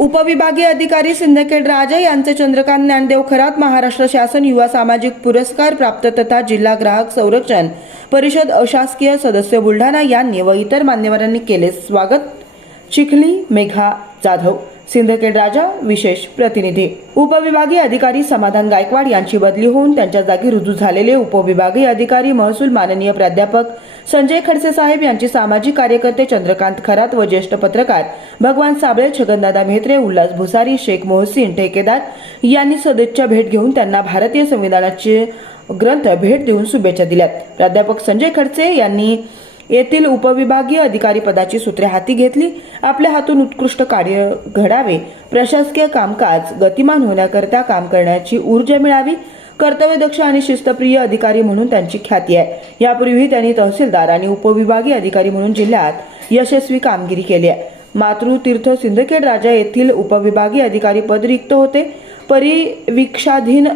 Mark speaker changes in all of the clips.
Speaker 1: उपविभागीय अधिकारी सिंदखेड राजे यांचे चंद्रकांत ज्ञानदेव खरात महाराष्ट्र शासन युवा सामाजिक पुरस्कार प्राप्त तथा जिल्हा ग्राहक संरक्षण परिषद अशासकीय सदस्य बुलढाणा यांनी व इतर मान्यवरांनी केले स्वागत. चिखली मेघा जाधव सिंदखेड राजा विशेष प्रतिनिधी. उपविभागीय अधिकारी समाधान गायकवाड यांची बदली होऊन त्यांच्या जागी रुजू झालेले उपविभागीय अधिकारी महसूल माननीय प्राध्यापक संजय खडसे साहेब यांची सामाजिक कार्यकर्ते चंद्रकांत खरात व ज्येष्ठ पत्रकार भगवान साबळे छगनदादा म्हेत्रे उल्हास भुसारी शेख मोहसिन ठेकेदार यांनी सदिच्छा भेट घेऊन त्यांना भारतीय संविधानाचे ग्रंथ भेट देऊन शुभेच्छा दिल्यात. प्राध्यापक संजय खडसे यांनी येथील उपविभागीय अधिकारी पदाची सूत्रे हाती घेतली. आपल्या हातून उत्कृष्ट कार्य घडावे. प्रशासकीय कामकाज गतिमान होण्याकरता काम करण्याची ऊर्जा मिळावी. कर्तव्यदक्ष आणि शिस्तप्रिय अधिकारी म्हणून त्यांची ख्याती आहे. यापूर्वी त्यांनी तहसीलदार आणि उपविभागीय अधिकारी म्हणून जिल्ह्यात यशस्वी कामगिरी केली आहे. मातृतीर्थ सिंदखेड राजा येथील उपविभागीय अधिकारी पद रिक्त होते. परिविक्षाधीन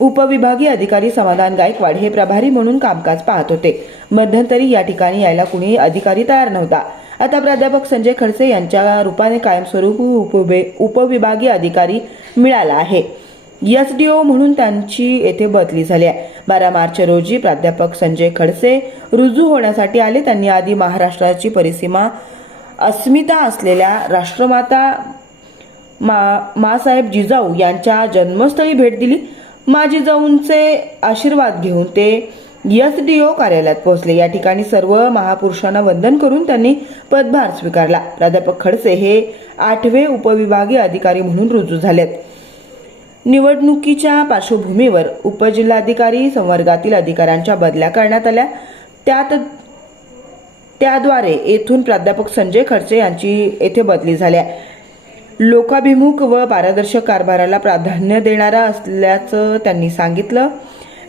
Speaker 1: उपविभागीय अधिकारी समाधान गायकवाड हे प्रभारी म्हणून कामकाज पाहत होते. मध्यंतरी या ठिकाणी यायला कुणीही अधिकारी तयार नव्हता. आता प्राध्यापक संजय खडसे यांच्या रूपाने कायमस्वरूपी उपविभागीय अधिकारी मिळाला आहे. एस डी ओ म्हणून त्यांची येथे बदली झाली आहे. बारा मार्च रोजी प्राध्यापक संजय खडसे रुजू होण्यासाठी आले. त्यांनी आधी महाराष्ट्राची परिसीमा अस्मिता असलेल्या राष्ट्रमाता मा मासाहेब जिजाऊ यांच्या जन्मस्थळी भेट दिली. मा जिजाऊंचे आशीर्वाद घेऊन ते एस डी ओ कार्यालयात पोहोचले. या ठिकाणी सर्व महापुरुषांना वंदन करून त्यांनी पदभार स्वीकारला. प्राध्यापक खडसे हे आठवे उपविभागीय अधिकारी म्हणून रुजू झालेत. निवडणुकीच्या पार्श्वभूमीवर उपजिल्हाधिकारी संवर्गातील अधिकाऱ्यांच्या बदल्या करण्यात आल्या. त्यात त्याद्वारे येथून प्राध्यापक संजय खडसे यांची येथे बदली झाल्या. लोकाभिमुख व पारदर्शक कारभाराला प्राधान्य देणारा असल्याचं त्यांनी सांगितलं.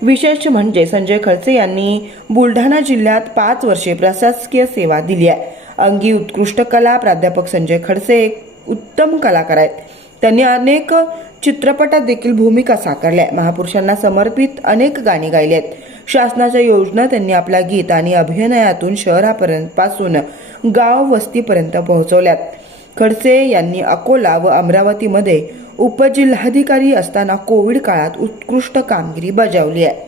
Speaker 1: विशेष म्हणजे संजय खडसे यांनी बुलढाणा जिल्ह्यात पाच वर्षे प्रशासकीय सेवा दिली आहे. अंगी उत्कृष्ट कला प्राध्यापक संजय खडसे एक उत्तम कलाकार आहेत. त्यांनी अनेक चित्रपटात देखील भूमिका साकारल्या. महापुरुषांना समर्पित अनेक गाणी गायली आहेत शासनाच्या योजना त्यांनी आपल्या गीत आणि अभिनयातून शहरापर्यंत पासून गाव वस्तीपर्यंत पोहोचवल्यात. खडसे यांनी अकोला व अमरावतीमध्ये उपजिल्हाधिकारी असताना कोविड काळात उत्कृष्ट कामगिरी बजावली आहे.